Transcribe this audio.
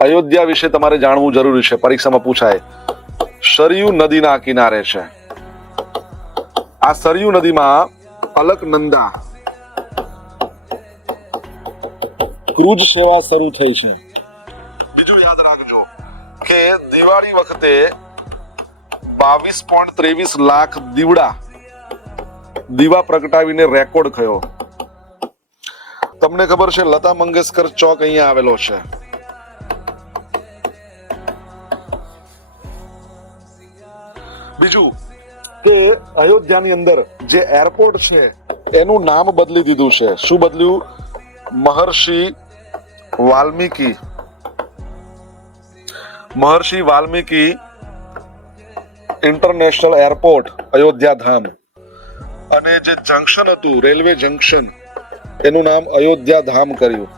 અયોધ્યા વિશે તમારે જાણવું જરૂરી છે, પરીક્ષામાં પૂછાય. સરયુ નદીના કિનારે છે. આ સરયુ નદીમાં અલકનંદા ક્રૂઝ સેવા શરૂ થઈ છે. બીજું યાદ રાખજો કે દિવાળી વખતે 22.23 લાખ દીવા પ્રગટાવીને રેકોર્ડ થયો. તમને ખબર છે લતા મંગેશકર ચોક અહીંયા આવેલો છે. બીજું કે અયોધ્યાની અંદર જે એરપોર્ટ છે એનું નામ બદલી દીધું છે. શું બદલ્યું? મહર્ષિ વાલ્મીકી ઇન્ટરનેશનલ એરપોર્ટ અયોધ્યા ધામ. અને જે જંકશન હતું રેલવે જંકશન એનું નામ અયોધ્યા ધામ કર્યું.